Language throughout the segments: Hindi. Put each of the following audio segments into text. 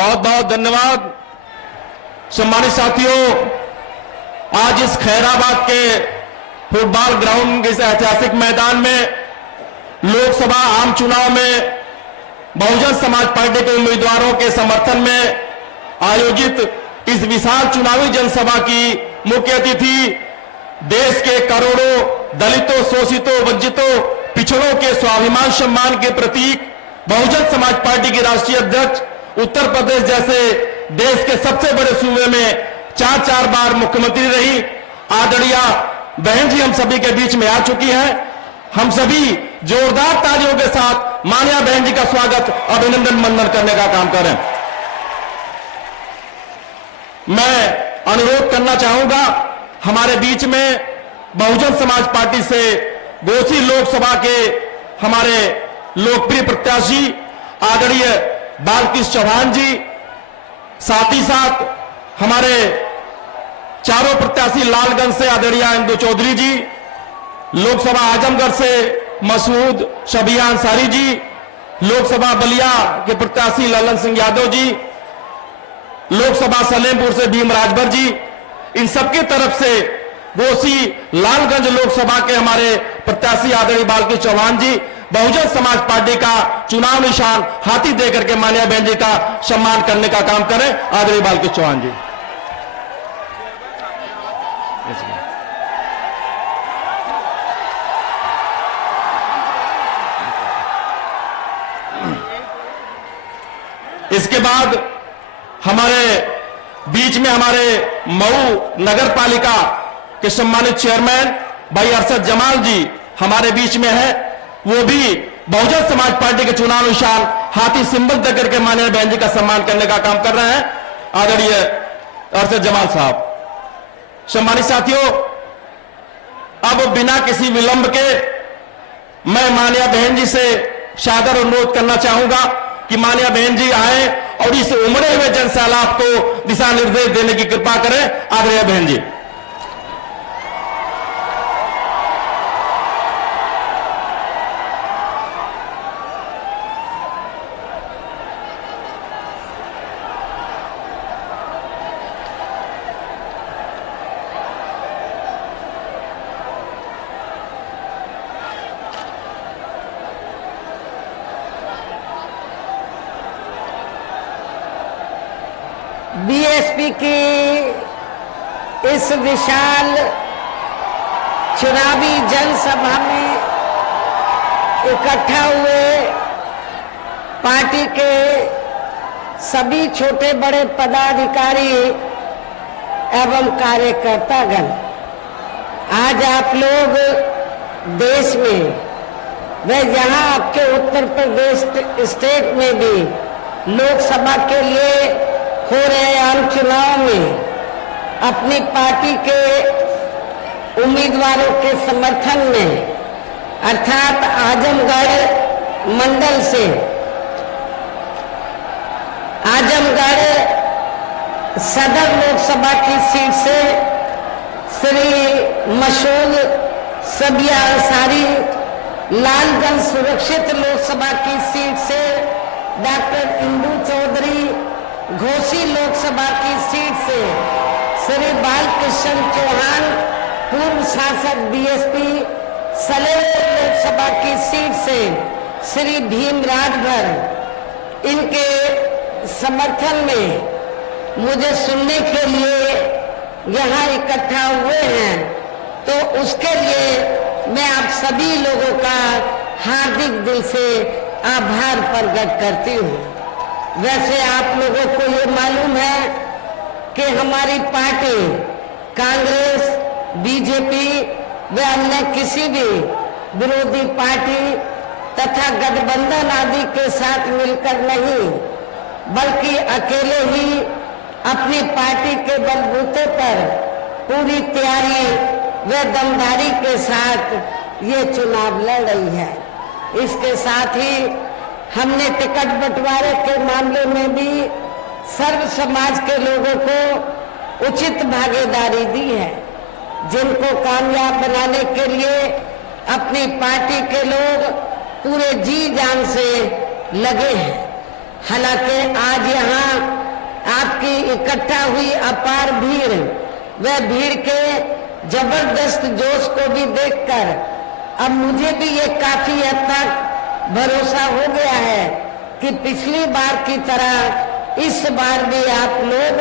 बहुत बहुत धन्यवाद। सम्मानित साथियों, आज इस खैराबाद के फुटबॉल ग्राउंड के इस ऐतिहासिक मैदान में लोकसभा आम चुनाव में बहुजन समाज पार्टी के उम्मीदवारों के समर्थन में आयोजित इस विशाल चुनावी जनसभा की मुख्य अतिथि देश के करोड़ों दलितों, शोषितों, वंचितों, पिछड़ों के स्वाभिमान सम्मान के प्रतीक बहुजन समाज पार्टी की राष्ट्रीय अध्यक्ष, उत्तर प्रदेश जैसे देश के सबसे बड़े सूबे में 4 बार मुख्यमंत्री रही आदरणीय बहन जी हम सभी के बीच में आ चुकी हैं। हम सभी जोरदार तालियों के साथ माननीय बहन जी का स्वागत, अभिनंदन, वंदन करने का काम करें। मैं अनुरोध करना चाहूंगा, हमारे बीच में बहुजन समाज पार्टी से घोसी लोकसभा के हमारे लोकप्रिय प्रत्याशी आदरणीय बालकृष्ण चौहान जी, साथ ही साथ हमारे चारों प्रत्याशी लालगंज से आदरणीय इंदु चौधरी जी, लोकसभा आजमगढ़ से मसूद शबिया अंसारी जी, लोकसभा बलिया के प्रत्याशी ललन सिंह यादव जी, लोकसभा सलेमपुर से भीम राजभर जी, इन सबकी तरफ से घोसी लालगंज लोकसभा के हमारे प्रत्याशी आदरणीय बालकृष्ण चौहान जी बहुजन समाज पार्टी का चुनाव निशान हाथी देकर के माननीय बहन जी का सम्मान करने का काम करें। आदरणीय बालकृष्ण चौहान जी। इसके बाद हमारे बीच में हमारे मऊ नगर पालिका के सम्मानित चेयरमैन भाई अरशद जमाल जी हमारे बीच में है। वो भी बहुजन समाज पार्टी के चुनाव निशान हाथी सिंबल देकर के माननीय बहन जी का सम्मान करने का काम कर रहे हैं। आदरणीय अरशद जमाल साहब। सम्मानित साथियों, अब बिना किसी विलंब के मैं माननीय बहन जी से सादर अनुरोध करना चाहूंगा कि माननीय बहन जी आए और इस उमड़े हुए जनसैलाब को दिशा निर्देश देने की कृपा करें। आदरणीय बहन जी। बीएसपी की इस विशाल चुनावी जनसभा में इकट्ठा हुए पार्टी के सभी छोटे बड़े पदाधिकारी एवं कार्यकर्तागण, आज आप लोग देश में व यहाँ आपके उत्तर प्रदेश स्टेट में भी लोकसभा के लिए हो रहे आम चुनाव में अपनी पार्टी के उम्मीदवारों के समर्थन में अर्थात आजमगढ़ मंडल से आजमगढ़ सदर लोकसभा की सीट से श्री मसूद शबिया अंसारी, लालगंज सुरक्षित लोकसभा की सीट से डॉक्टर इंदु चौधरी, घोसी लोकसभा की सीट से श्री बालकृष्ण चौहान, पूर्व सांसद बीएसपी, सलेमपुर लोकसभा की सीट से श्री भीम राजभर, इनके समर्थन में मुझे सुनने के लिए यहाँ इकट्ठा हुए हैं, तो उसके लिए मैं आप सभी लोगों का हार्दिक दिल से आभार प्रकट करती हूँ। वैसे आप लोगों को ये मालूम है कि हमारी पार्टी कांग्रेस, बीजेपी व अन्य किसी भी विरोधी पार्टी तथा गठबंधन आदि के साथ मिलकर नहीं, बल्कि अकेले ही अपनी पार्टी के बलबूते पर पूरी तैयारी व दमदारी के साथ ये चुनाव लड़ रही है। इसके साथ ही हमने टिकट बंटवारे के मामले में भी सर्व समाज के लोगों को उचित भागीदारी दी है, जिनको कामयाब बनाने के लिए अपनी पार्टी के लोग पूरे जी जान से लगे हैं। हालांकि आज यहाँ आपकी इकट्ठा हुई अपार भीड़, वह भीड़ के जबरदस्त जोश को भी देखकर अब मुझे भी ये काफी हद तक भरोसा हो गया है कि पिछली बार की तरह इस बार भी आप लोग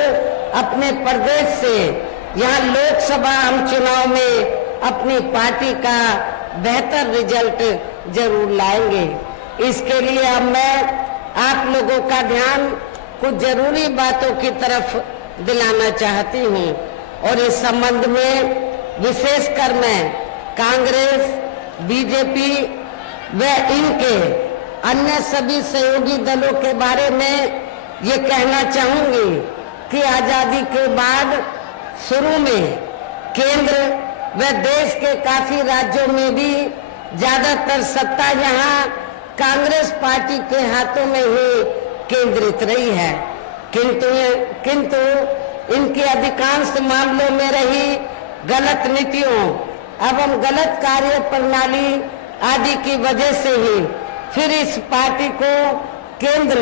अपने प्रदेश से यहाँ लोकसभा आम चुनाव में अपनी पार्टी का बेहतर रिजल्ट जरूर लाएंगे। इसके लिए अब मैं आप लोगों का ध्यान कुछ जरूरी बातों की तरफ दिलाना चाहती हूँ और इस संबंध में विशेषकर मैं कांग्रेस, बीजेपी व इनके अन्य सभी सहयोगी दलों के बारे में ये कहना चाहूंगी कि आजादी के बाद शुरू में केंद्र व देश के काफी राज्यों में भी ज्यादातर सत्ता यहाँ कांग्रेस पार्टी के हाथों में ही केंद्रित रही है, किंतु इनके अधिकांश मामलों में रही गलत नीतियों एवं गलत कार्य प्रणाली आदि की वजह से ही फिर इस पार्टी को केंद्र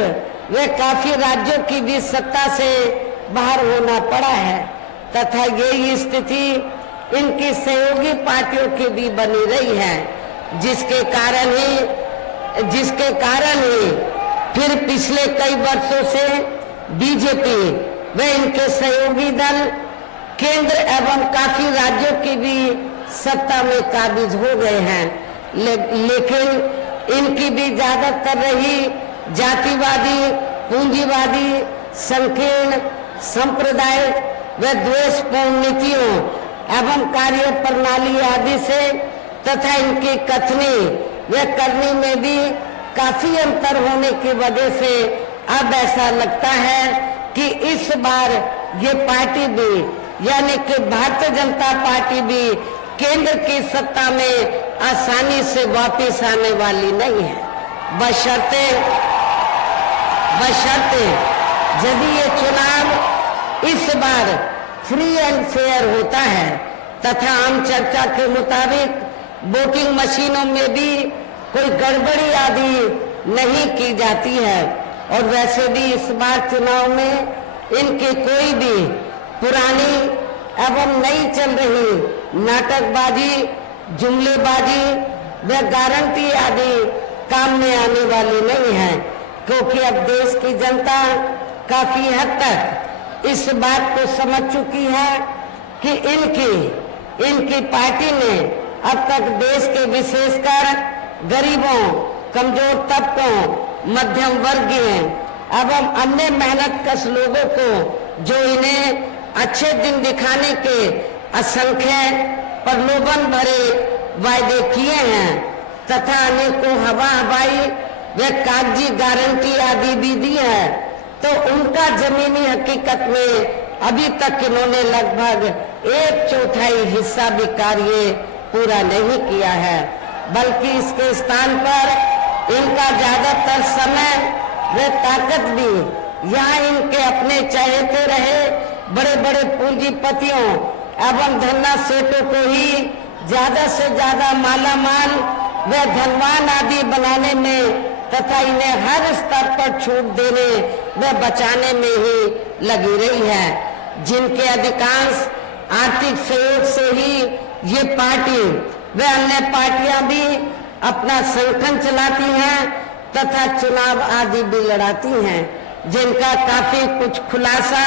व काफी राज्यों की भी सत्ता से बाहर होना पड़ा है तथा यही स्थिति इनकी सहयोगी पार्टियों की भी बनी रही है, जिसके कारण ही फिर पिछले कई वर्षों से बीजेपी व इनके सहयोगी दल केंद्र एवं काफी राज्यों की भी सत्ता में काबिज हो गए हैं, लेकिन इनकी भी ज्यादातर रही जातिवादी, पूंजीवादी, संकीर्ण, सांप्रदायिक व द्वेषपूर्ण नीतियों एवं कार्य प्रणाली आदि से तथा इनकी कथनी व करनी में भी काफी अंतर होने की वजह से अब ऐसा लगता है कि इस बार ये पार्टी भी यानी कि भारतीय जनता पार्टी भी केंद्र की सत्ता में आसानी से वापस आने वाली नहीं है, बशर्ते यदि ये चुनाव इस बार फ्री एंड फेयर होता है तथा आम चर्चा के मुताबिक वोटिंग मशीनों में भी कोई गड़बड़ी आदि नहीं की जाती है और वैसे भी इस बार चुनाव में इनकी कोई भी पुरानी एवं नई चल रही नाटकबाजी, जुमलेबाजी व गारंटी आदि काम में आने वाली नहीं है, क्योंकि अब देश की जनता काफी हद तक इस बात को समझ चुकी है कि इनकी पार्टी ने अब तक देश के विशेषकर गरीबों, कमजोर तबकों, मध्यम वर्गीय एवं अन्य मेहनतकश लोगों को जो इन्हें अच्छे दिन दिखाने के असंख्य प्रलोभन भरे वायदे किए हैं तथा अनेकों हवाई व कागजी गारंटी आदि भी दी है, तो उनका जमीनी हकीकत में अभी तक इन्होंने लगभग 1/4 हिस्सा भी कार्य पूरा नहीं किया है, बल्कि इसके स्थान पर इनका ज्यादातर समय व ताकत भी यहाँ इनके अपने चाहते रहे बड़े बड़े पूंजीपतियों एवं धन्ना सेठों को ही ज्यादा से ज्यादा मालामाल व धनवान आदि बनाने में तथा इन्हें हर स्तर पर छूट देने व बचाने में ही लगी रही है, जिनके अधिकांश आर्थिक सहयोग से ही ये पार्टी व अन्य पार्टियां भी अपना संगठन चलाती हैं तथा चुनाव आदि भी लड़ाती हैं, जिनका काफी कुछ खुलासा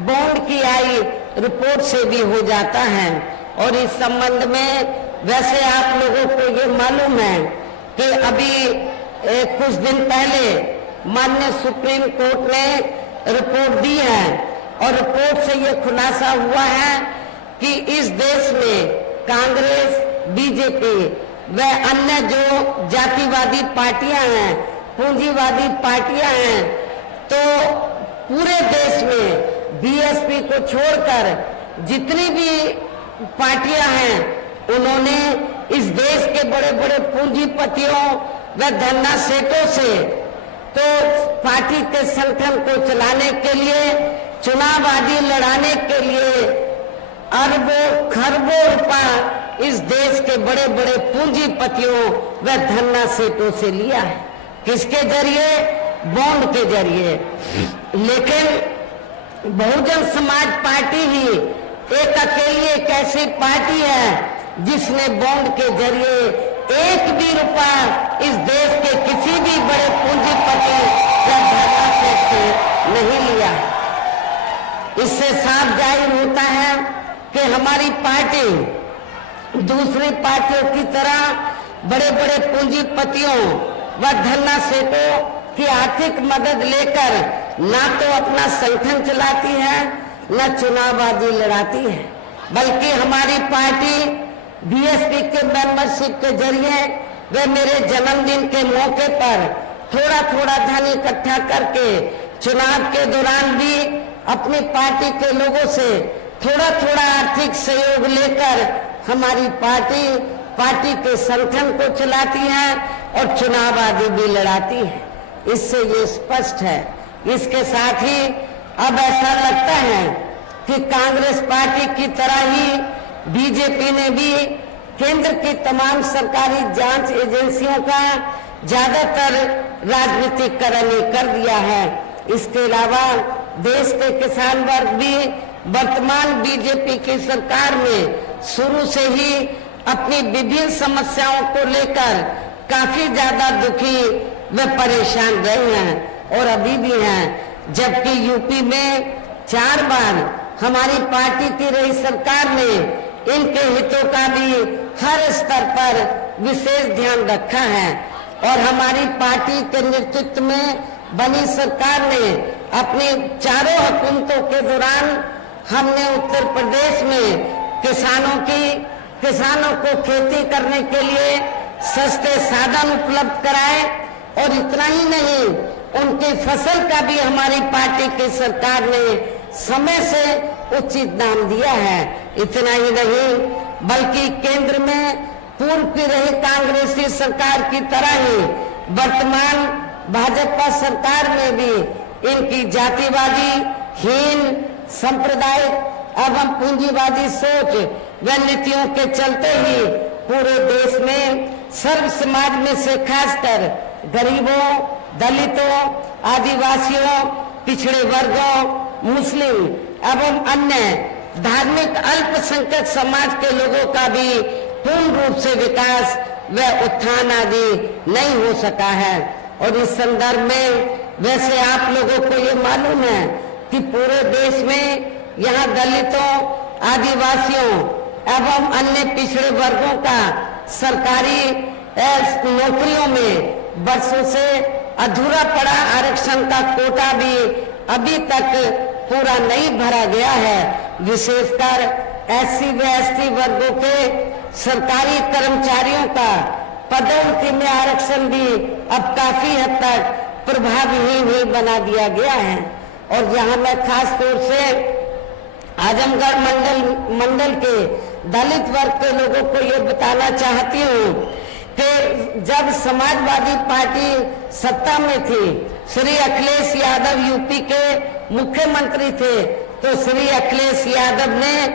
बॉन्ड की आई रिपोर्ट से भी हो जाता है। और इस संबंध में वैसे आप लोगों को ये मालूम है कि अभी कुछ दिन पहले माननीय सुप्रीम कोर्ट ने रिपोर्ट दी है और रिपोर्ट से ये खुलासा हुआ है कि इस देश में कांग्रेस, बीजेपी व अन्य जो जातिवादी पार्टियां हैं, पूंजीवादी पार्टियां हैं, तो पूरे देश में बीएसपी को छोड़कर जितनी भी पार्टियां हैं उन्होंने इस देश के बड़े बड़े पूंजीपतियों व धन्ना सेठों से तो पार्टी के संगठन को चलाने के लिए, चुनाव आदि लड़ाने के लिए अरबों खरबों रुपया इस देश के बड़े बड़े पूंजीपतियों व धन्ना सेठों से लिया है। किसके जरिए? बॉन्ड के जरिए। लेकिन बहुजन समाज पार्टी ही एक अकेली एक ऐसी पार्टी है जिसने बॉन्ड के जरिए एक भी रुपया इस देश के किसी भी बड़े पूंजीपति या धनाढ्य से नहीं लिया। इससे साफ जाहिर होता है कि हमारी पार्टी दूसरी पार्टियों की तरह बड़े बड़े पूंजीपतियों व धनाढ्यों की आर्थिक मदद लेकर ना तो अपना संगठन चलाती है न चुनाव आदि लड़ाती है, बल्कि हमारी पार्टी बीएसपी के मेंबरशिप के जरिए वे मेरे जन्मदिन के मौके पर थोड़ा थोड़ा धन इकट्ठा करके चुनाव के दौरान भी अपनी पार्टी के लोगों से थोड़ा थोड़ा आर्थिक सहयोग लेकर हमारी पार्टी के संगठन को चलाती है और चुनाव आदि भी लड़ाती है। इससे ये स्पष्ट है। इसके साथ ही अब ऐसा लगता है कि कांग्रेस पार्टी की तरह ही बीजेपी ने भी केंद्र की तमाम सरकारी जांच एजेंसियों का ज्यादातर राजनीतिकरण कर दिया है। इसके अलावा देश के किसान वर्ग भी वर्तमान बीजेपी की सरकार में शुरू से ही अपनी विभिन्न समस्याओं को लेकर काफी ज्यादा दुखी व परेशान रहे हैं और अभी भी हैं। जबकि यूपी में 4 बार हमारी पार्टी की रही सरकार ने इनके हितों का भी हर स्तर पर विशेष ध्यान रखा है और हमारी पार्टी के नेतृत्व में बनी सरकार ने अपनी चारों हुकूमतों के दौरान हमने उत्तर प्रदेश में किसानों को खेती करने के लिए सस्ते साधन उपलब्ध कराए और इतना ही नहीं, उनकी फसल का भी हमारी पार्टी की सरकार ने समय से उचित दाम दिया है। इतना ही नहीं, बल्कि केंद्र में पूर्व की रही कांग्रेसी सरकार की तरह ही वर्तमान भाजपा सरकार में भी इनकी जातिवादी, हीन, सांप्रदायिक एवं पूंजीवादी सोच व नीतियों के चलते ही पूरे देश में सर्व समाज में से खासकर गरीबों, दलितों, आदिवासियों, पिछड़े वर्गों, मुस्लिम एवं अन्य धार्मिक अल्पसंख्यक समाज के लोगों का भी पूर्ण रूप से विकास व उत्थान आदि नहीं हो सका है। और इस संदर्भ में वैसे आप लोगों को ये मालूम है कि पूरे देश में यहाँ दलितों, आदिवासियों एवं अन्य पिछड़े वर्गों का सरकारी नौकरियों में वर्षों से अधूरा पड़ा आरक्षण का कोटा भी अभी तक पूरा नहीं भरा गया है। विशेषकर एससी व एसटी वर्गों के सरकारी कर्मचारियों का पदोन्नति में आरक्षण भी अब काफी हद तक प्रभावहीन ही बना दिया गया है। और यहाँ मैं खास तौर से आजमगढ़ मंडल के दलित वर्ग के लोगों को ये बताना चाहती हूँ कि जब समाजवादी पार्टी सत्ता में थी, श्री अखिलेश यादव यूपी के मुख्यमंत्री थे, तो श्री अखिलेश यादव ने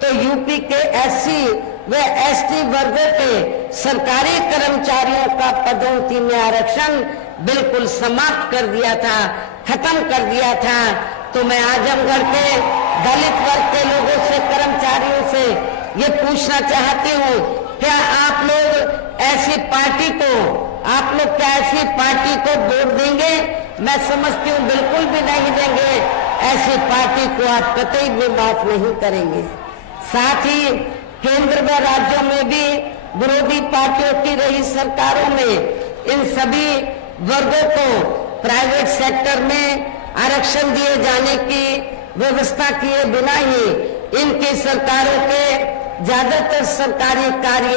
तो यूपी के एससी व एसटी वर्गों के सरकारी कर्मचारियों का पदोन्नति में आरक्षण बिल्कुल समाप्त कर दिया था, खत्म कर दिया था। तो मैं आजमगढ़ के दलित वर्ग के लोगों से, कर्मचारियों से ये पूछना चाहती हूँ, क्या आप लोग ऐसी पार्टी को वोट देंगे? मैं समझती हूँ बिल्कुल भी नहीं देंगे। ऐसी पार्टी को आप कतई भी माफ नहीं करेंगे। साथ ही केंद्र व राज्यों में भी विरोधी पार्टियों की रही सरकारों में इन सभी वर्गों को प्राइवेट सेक्टर में आरक्षण दिए जाने की व्यवस्था किए बिना ही इनकी सरकारों के ज्यादातर सरकारी कार्य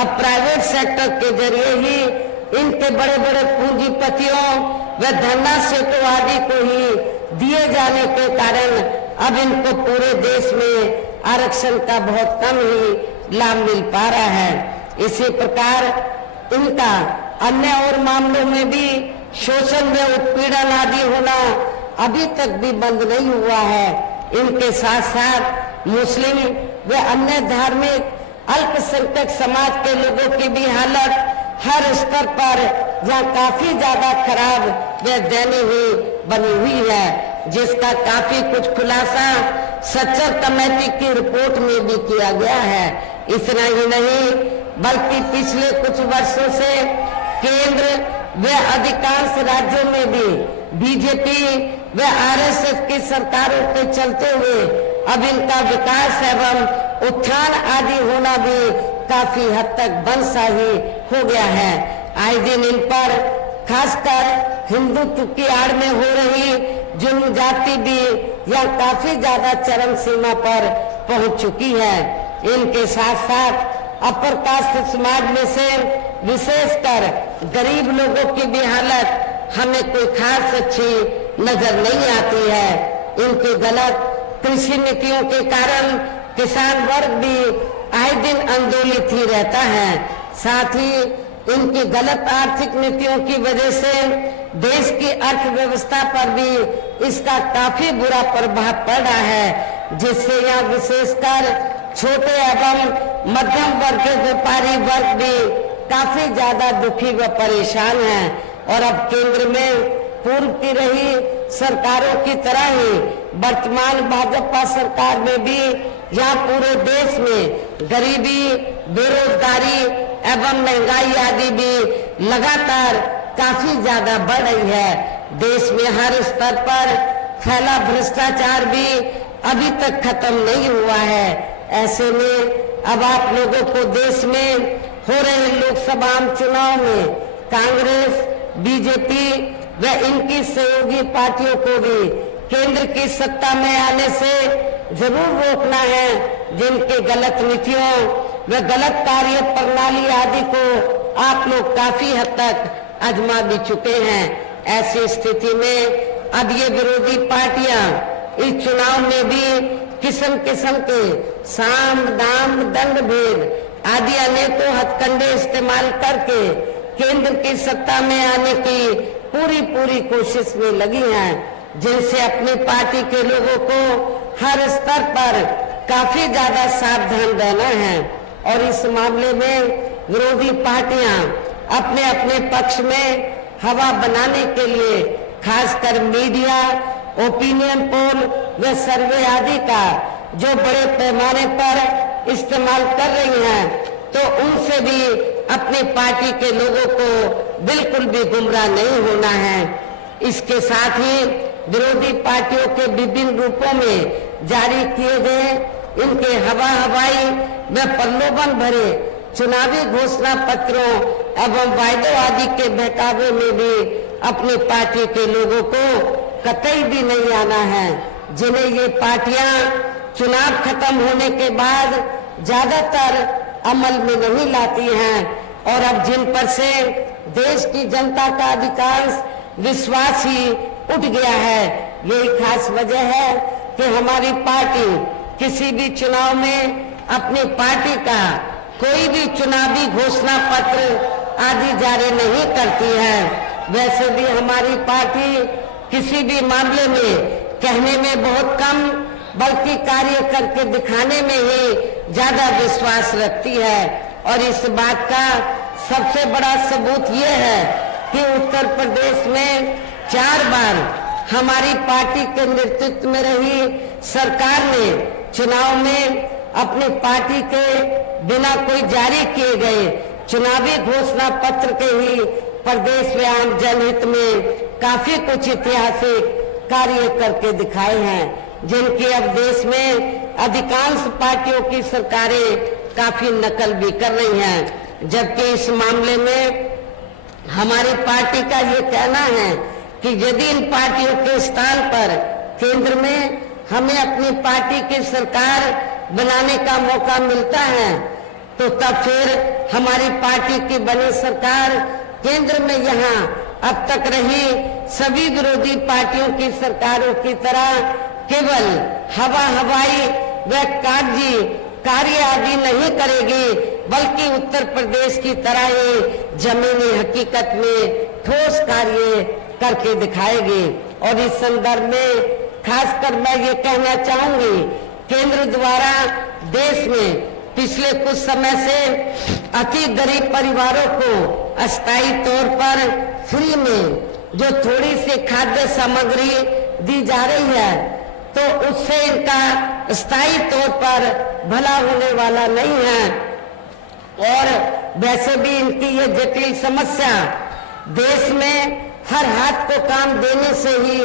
अब प्राइवेट सेक्टर के जरिए ही इनके बड़े बड़े पूंजीपतियों व धनाढ्यों आदि को ही दिए जाने के कारण अब इनको पूरे देश में आरक्षण का बहुत कम ही लाभ मिल पा रहा है। इसी प्रकार इनका अन्य और मामलों में भी शोषण व उत्पीड़न आदि होना अभी तक भी बंद नहीं हुआ है। इनके साथ साथ मुस्लिम व अन्य धार्मिक अल्पसंख्यक समाज के लोगों की भी हालत हर स्तर पर यहाँ काफी ज्यादा खराब व दयनीय हुई बनी हुई है, जिसका काफी कुछ खुलासा सच्चर कमेटी की रिपोर्ट में भी किया गया है। इतना ही नहीं बल्कि पिछले कुछ वर्षों से केंद्र व अधिकांश राज्यों में भी बीजेपी व आरएसएस की सरकारों के चलते हुए अब इनका विकास एवं उत्थान आदि होना भी काफी हद तक बंदशाही हो गया है। आए दिन इन पर खासकर हिंदुत्व की आड़ में हो रही जुल्म जाति भी यह काफी ज्यादा चरम सीमा पर पहुंच चुकी है। इनके साथ साथ अपर कास्ट समाज में से विशेषकर गरीब लोगों की भी हालत हमें कोई खास अच्छी नजर नहीं आती है। इनके गलत कृषि नीतियों के कारण किसान वर्ग भी आए दिन आंदोलित ही रहता है। साथ ही इनकी गलत आर्थिक नीतियों की वजह से देश की अर्थव्यवस्था पर भी इसका काफी बुरा प्रभाव पड़ रहा है, जिससे यह विशेषकर छोटे एवं मध्यम वर्ग के व्यापारी वर्ग भी काफी ज्यादा दुखी व परेशान हैं। और अब केंद्र में पूर्व की रही सरकारों की तरह ही वर्तमान भाजपा सरकार में भी यहाँ पूरे देश में गरीबी, बेरोजगारी एवं महंगाई आदि भी लगातार काफी ज्यादा बढ़ रही है। देश में हर स्तर पर फैला भ्रष्टाचार भी अभी तक खत्म नहीं हुआ है। ऐसे में अब आप लोगों को देश में हो रहे लोकसभा चुनाव में कांग्रेस, बीजेपी व इनकी सहयोगी पार्टियों को भी केंद्र की सत्ता में आने से जरूर रोकना है, जिनके गलत नीतियों व गलत कार्य प्रणाली आदि को आप लोग काफी हद तक आजमा भी चुके हैं। ऐसी स्थिति में अब ये विरोधी पार्टियां इस चुनाव में भी किस्म किस्म के साम, दाम, दंड भेद आदि अनेकों हथकंडे इस्तेमाल करके केंद्र की सत्ता में आने की पूरी कोशिश में लगी हैं, जिनसे अपनी पार्टी के लोगों को हर स्तर पर काफी ज्यादा सावधान रहना है। और इस मामले में विरोधी पार्टियां अपने अपने पक्ष में हवा बनाने के लिए खासकर मीडिया, ओपिनियन पोल व सर्वे आदि का जो बड़े पैमाने पर इस्तेमाल कर रही हैं, तो उनसे भी अपनी पार्टी के लोगों को बिल्कुल भी गुमराह नहीं होना है। इसके साथ ही विरोधी पार्टियों के विभिन्न रूपों में जारी किए गए इनके हवाई व प्रलोभन भरे चुनावी घोषणा पत्रों एवं वायदों आदि के बहकावे में भी अपनी पार्टी के लोगों को कतई भी नहीं आना है, जिन्हें ये पार्टियां चुनाव खत्म होने के बाद ज्यादातर अमल में नहीं लाती हैं। और अब जिन पर से देश की जनता का अधिकांश विश्वास ही उठ गया है, यही खास वजह है कि हमारी पार्टी किसी भी चुनाव में अपनी पार्टी का कोई भी चुनावी घोषणा पत्र आदि जारी नहीं करती है। वैसे भी हमारी पार्टी किसी भी मामले में कहने में बहुत कम बल्कि कार्य करके दिखाने में ही ज्यादा विश्वास रखती है। और इस बात का सबसे बड़ा सबूत ये है कि उत्तर प्रदेश में 4 बार हमारी पार्टी के नेतृत्व में रही सरकार ने चुनाव में अपनी पार्टी के बिना कोई जारी किए गए चुनावी घोषणा पत्र के ही प्रदेश में आम जनहित में काफी कुछ ऐतिहासिक कार्य करके दिखाए हैं, जिनकी अब देश में अधिकांश पार्टियों की सरकारें काफी नकल भी कर रही हैं। जबकि इस मामले में हमारी पार्टी का ये कहना है कि यदि इन पार्टियों के स्थान पर केंद्र में हमें अपनी पार्टी की सरकार बनाने का मौका मिलता है, तो तब फिर हमारी पार्टी की बनी सरकार केंद्र में यहाँ अब तक रही सभी विरोधी पार्टियों की सरकारों की तरह केवल हवाई व कागजी कार्य आदि नहीं करेगी, बल्कि उत्तर प्रदेश की तरह ही जमीनी हकीकत में ठोस कार्य करके दिखाएगी। और इस संदर्भ में खासकर मैं ये कहना चाहूंगी, केंद्र द्वारा देश में पिछले कुछ समय से अति गरीब परिवारों को अस्थायी तौर पर फ्री में जो थोड़ी सी खाद्य सामग्री दी जा रही है, तो उससे इनका स्थायी तौर पर भला होने वाला नहीं है। और वैसे भी इनकी ये जटिल समस्या देश में हर हाथ को काम देने से ही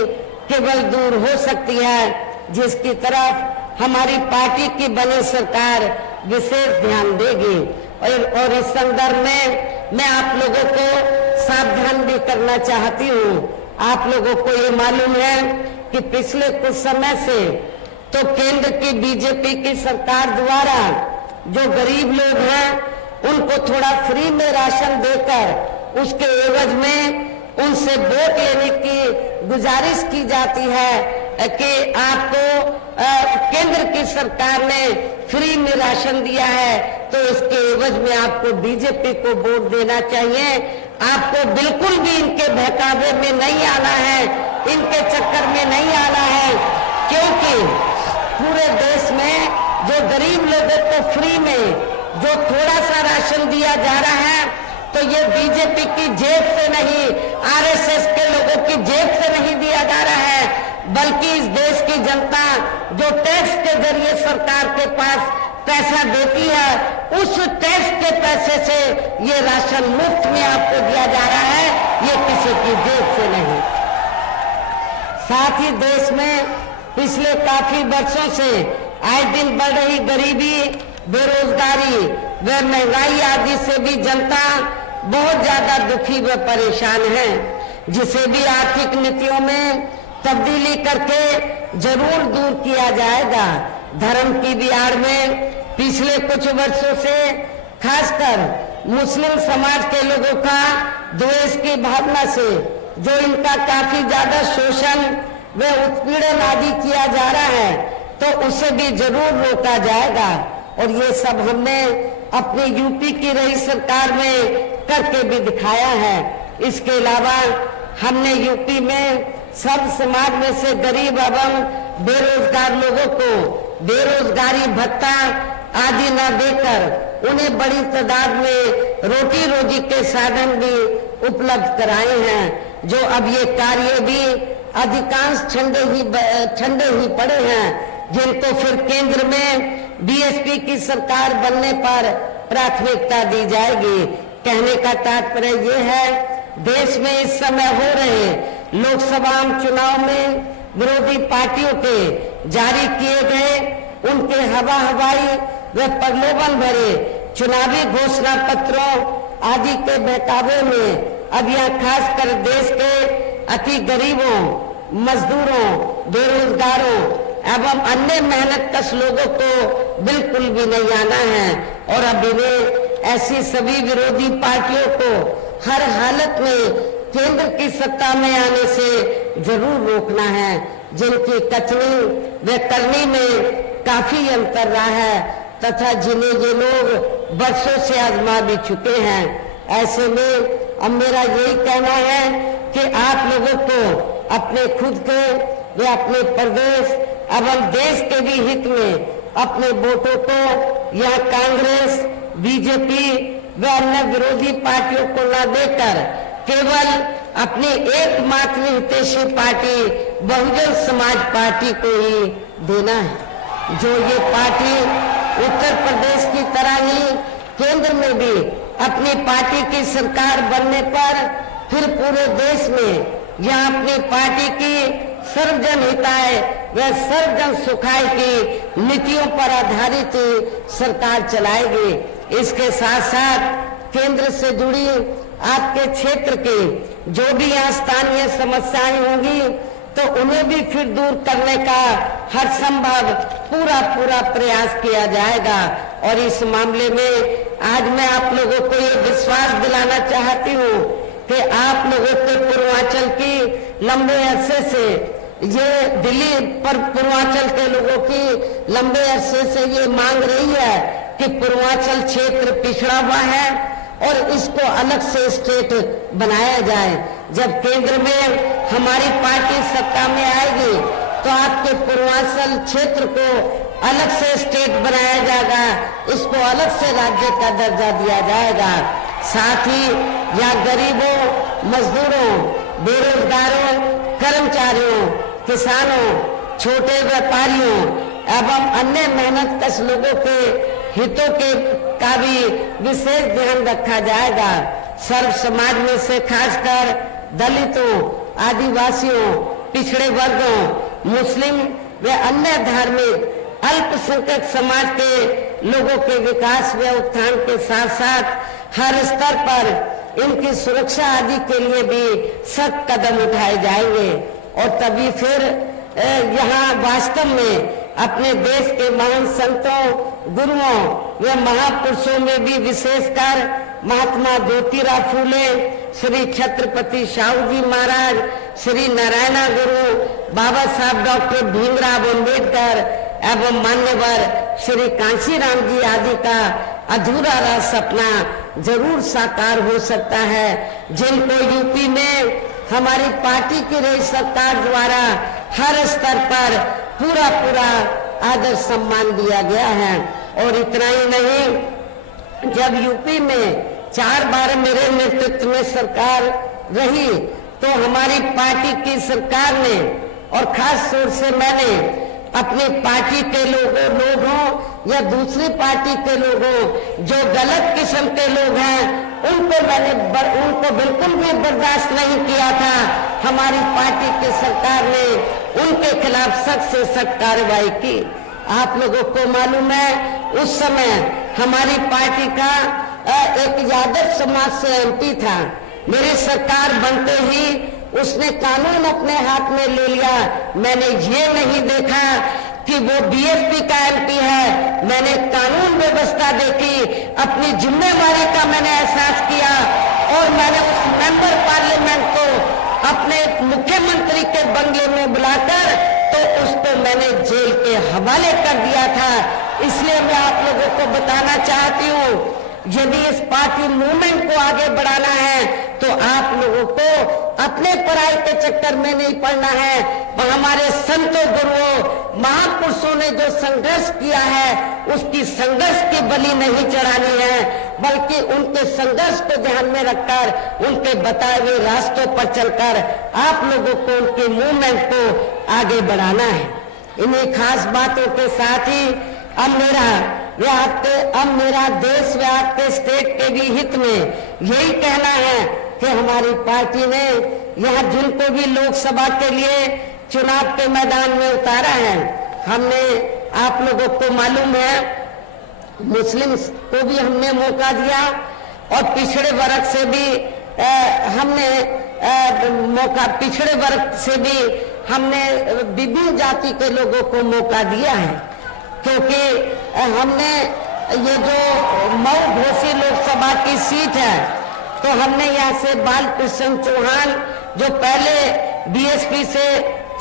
केवल दूर हो सकती है, जिसकी तरफ हमारी पार्टी की बनी सरकार विशेष ध्यान देगी। और इस संदर्भ में मैं आप लोगों को सावधान भी करना चाहती हूँ। आप लोगों को ये मालूम है कि पिछले कुछ समय से तो केंद्र की बीजेपी की सरकार द्वारा जो गरीब लोग हैं उनको थोड़ा फ्री में राशन देकर उसके एवज में उनसे वोट लेने की गुजारिश की जाती है कि आपको केंद्र की सरकार ने फ्री में राशन दिया है, तो इसके एवज में आपको बीजेपी को वोट देना चाहिए। आपको बिल्कुल भी इनके बहकावे में नहीं आना है, इनके चक्कर में नहीं आना है, क्योंकि पूरे देश में जो गरीब लोगों को फ्री में जो थोड़ा सा राशन दिया जा रहा है, तो ये बीजेपी की जेब से नहीं, आरएसएस के लोगों की जेब से नहीं दिया जा रहा है, बल्कि इस देश की जनता जो टैक्स के जरिए सरकार के पास पैसा देती है, उस टैक्स के पैसे से ये राशन मुफ्त में आपको दिया जा रहा है, ये किसी की जेब से नहीं। साथ ही देश में पिछले काफी वर्षों से आए दिन बढ़ रही गरीबी, बेरोजगारी व महंगाई आदि से भी जनता बहुत ज्यादा दुखी व परेशान है, जिसे भी आर्थिक नीतियों में तब्दीली करके जरूर दूर किया जाएगा। धर्म की भी आड़ में पिछले कुछ वर्षों से खासकर मुस्लिम समाज के लोगों का द्वेष की भावना से जो इनका काफी ज्यादा शोषण व उत्पीड़न आदि किया जा रहा है, तो उसे भी जरूर रोका जाएगा। और ये सब हमने अपनी यूपी की रही सरकार में करके भी दिखाया है। इसके अलावा हमने यूपी में सब समाज में से गरीब एवं बेरोजगार लोगों को बेरोजगारी भत्ता आदि न देकर उन्हें बड़ी तादाद में रोटी रोजी के साधन भी उपलब्ध कराए हैं, जो अब ये कार्य भी अधिकांश ठंडे ही पड़े हैं, जिनको फिर केंद्र में बीएसपी की सरकार बनने पर प्राथमिकता दी जाएगी। कहने का तात्पर्य ये है, देश में इस समय हो रहे लोकसभा चुनाव में विरोधी पार्टियों के जारी किए गए उनके हवाई व प्रलोभन भरे चुनावी घोषणा पत्रों आदि के बहकावे में अब यह खासकर देश के अति गरीबों, मजदूरों, बेरोजगारों एवं अन्य मेहनतकश लोगों को बिल्कुल भी नहीं आना है। और अब इन्हें ऐसी सभी विरोधी पार्टियों को हर हालत में केंद्र की सत्ता में आने से जरूर रोकना है, जिनकी कथनी व करनी में काफी अंतर रहा है तथा जिन्हें ये लोग वर्षों से आजमा भी चुके हैं। ऐसे में अब मेरा यही कहना है कि आप लोगों को अपने खुद के व अपने प्रदेश एवं देश के भी हित में अपने वोटों को यह कांग्रेस, बीजेपी व अन्य विरोधी पार्टियों को न देकर केवल अपनी एकमात्र हितैषी पार्टी बहुजन समाज पार्टी को ही देना है, जो ये पार्टी उत्तर प्रदेश की तरह ही केंद्र में भी अपनी पार्टी की सरकार बनने पर फिर पूरे देश में यह अपनी पार्टी की सर्वजन हिताय व सर्वजन सुखाय की नीतियों पर आधारित सरकार चलाएगी। इसके साथ साथ केंद्र से जुड़ी आपके क्षेत्र के जो भी यहाँ स्थानीय समस्याएं होंगी, तो उन्हें भी फिर दूर करने का हर संभव पूरा प्रयास किया जाएगा। और इस मामले में आज मैं आप लोगों को ये विश्वास दिलाना चाहती हूँ कि आप लोगों के पूर्वांचल की लंबे अरसे से ये दिल्ली पर पूर्वांचल के लोगों की लंबे अरसे से ये मांग रही है कि पूर्वांचल क्षेत्र पिछड़ा हुआ है और इसको अलग से स्टेट बनाया जाए। जब केंद्र में हमारी पार्टी सत्ता में आएगी तो आपके पूर्वांचल क्षेत्र को अलग से स्टेट बनाया जाएगा, इसको अलग से राज्य का दर्जा दिया जाएगा। साथ ही या गरीबों, मजदूरों, बेरोजगारों, कर्मचारियों, किसानों, छोटे व्यापारियों एवं अन्य मेहनतकश लोगों के हितों के का भी विशेष ध्यान रखा जाएगा। सर्व समाज में से खासकर दलितों, आदिवासियों, पिछड़े वर्गों, मुस्लिम व अन्य धार्मिक अल्पसंख्यक समाज के लोगों के विकास व उत्थान के साथ साथ हर स्तर पर इनकी सुरक्षा आदि के लिए भी सख्त कदम उठाए जाएंगे और तभी फिर यहाँ वास्तव में अपने देश के महान संतों, गुरुओं व महापुरुषों में भी विशेषकर महात्मा ज्योतिराव फूले, श्री छत्रपति शाहू जी महाराज, श्री नारायण गुरु, बाबा साहब डॉक्टर भीमराव अम्बेडकर एवं मान्यवर श्री कांशीराम जी आदि का अधूरा रहा सपना जरूर साकार हो सकता है, जिनको यूपी में हमारी पार्टी की रही सरकार द्वारा हर स्तर पर पूरा आदर सम्मान दिया गया है। और इतना ही नहीं, जब यूपी में 4 बार मेरे नेतृत्व में सरकार रही तो हमारी पार्टी की सरकार ने और खास तौर से मैंने अपनी पार्टी के लोगों या दूसरी पार्टी के लोगों जो गलत किस्म के लोग हैं उनको बिल्कुल भी बर्दाश्त नहीं किया था। हमारी पार्टी की सरकार ने उनके खिलाफ सख्त से सख्त कार्रवाई की। आप लोगों को मालूम है उस समय हमारी पार्टी का एक यादव समाज से एमपी था। मेरी सरकार बनते ही उसने कानून अपने हाथ में ले लिया। मैंने ये नहीं देखा कि वो बीएसपी का एमपी है, मैंने कानून व्यवस्था देखी, अपनी जिम्मेवारी का मैंने एहसास किया और मैंने उस मेंबर पार्लियामेंट को अपने मुख्यमंत्री के बंगले में बुलाकर तो उसको मैंने जेल के हवाले कर दिया था। इसलिए मैं आप लोगों को बताना चाहती हूँ, यदि इस पार्टी मूवमेंट को आगे बढ़ाना है तो आप लोगों को अपने पढ़ाई के चक्कर में नहीं पड़ना है। हमारे संतों, गुरुओं, महापुरुषों ने जो संघर्ष किया है उसकी संघर्ष की बलि नहीं चढ़ानी है, बल्कि उनके संघर्ष को ध्यान में रखकर उनके बताए हुए रास्तों पर चलकर आप लोगों को उनके मूवमेंट को आगे बढ़ाना है। इन्हीं खास बातों के साथ ही अब मेरा देश व आपके स्टेट के भी हित में यही कहना है कि हमारी पार्टी ने यहाँ जिनको भी लोकसभा के लिए चुनाव के मैदान में उतारा है, हमने आप लोगों को मालूम है मुस्लिम को भी हमने मौका दिया और पिछड़े वर्ग से भी पिछड़े वर्ग से भी हमने विभिन्न जाति के लोगों को मौका दिया है, क्योंकि हमने ये जो मऊ घोसी लोकसभा की सीट है तो हमने यहाँ से बालकृष्ण चौहान जो पहले बीएसपी से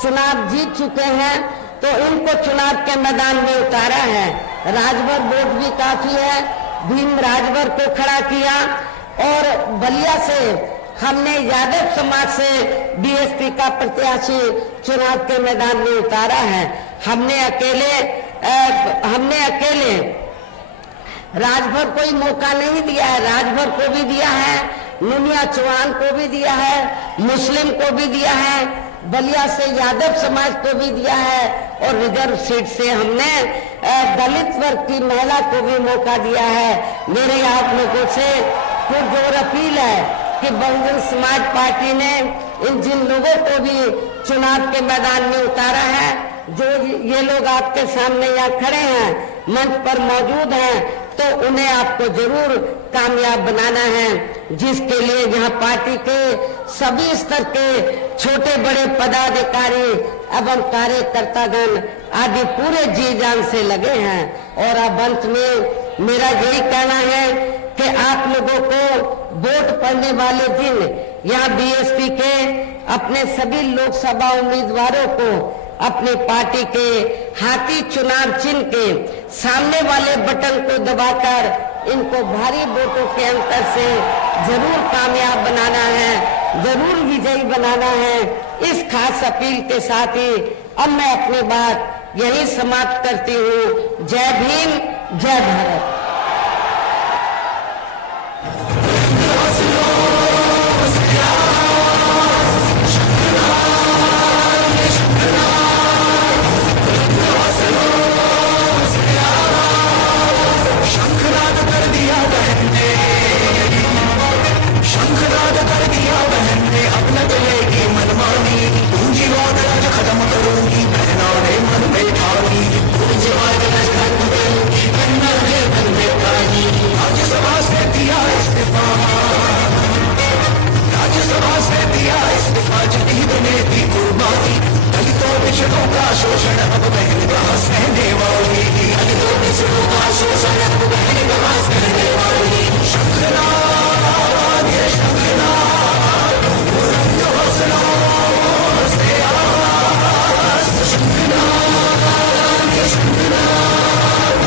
चुनाव जीत चुके हैं तो इनको चुनाव के मैदान में उतारा है। राजभर वोट भी काफी है, भीम राजभर को खड़ा किया और बलिया से हमने यादव समाज से बीएसपी का प्रत्याशी चुनाव के मैदान में उतारा है। हमने अकेले राजभर कोई मौका नहीं दिया है, राजभर को भी दिया है, नुनिया चौहान को भी दिया है, मुस्लिम को भी दिया है, बलिया से यादव समाज को भी दिया है और रिजर्व सीट से हमने दलित वर्ग की महिला को भी मौका दिया है। मेरे आप लोगों से पुरजोर अपील है कि बहुजन समाज पार्टी ने इन जिन लोगों को भी चुनाव के मैदान में उतारा है, जो ये लोग आपके सामने यहाँ खड़े हैं, मंच पर मौजूद हैं, तो उन्हें आपको जरूर कामयाब बनाना है, जिसके लिए यहाँ पार्टी के सभी स्तर के छोटे बड़े पदाधिकारी एवं कार्यकर्तागण आदि पूरे जी जान से लगे हैं। और अब अंत में मेरा यही कहना है कि आप लोगों को वोट पड़ने वाले दिन यहाँ बीएसपी के अपने सभी लोकसभा उम्मीदवारों को अपने पार्टी के हाथी चुनाव चिन्ह के सामने वाले बटन को दबाकर इनको भारी वोटों के अंतर से जरूर कामयाब बनाना है, जरूर विजयी बनाना है। इस खास अपील के साथ ही अब मैं अपनी बात यही समाप्त करती हूँ। जय भीम, जय भारत। शोषण अब बहन कहाँ सहने वाली, अधिकों शुरू का शोषण अब बहन कहाँ सहने वाली। शंखनाद ये शंखनाद बुलंद हौसलों से आवाज, शंखनाद ये शंखनाद।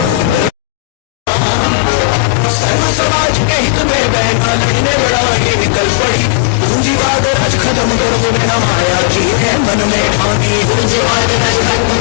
सर्व समाज के हित में बहना लड़ने लड़ाई निकल पड़ी, पूंजीवाद राज खत्म कर बोले ना माया जी है मन में ठानी, पूंजीवाद राज खत्म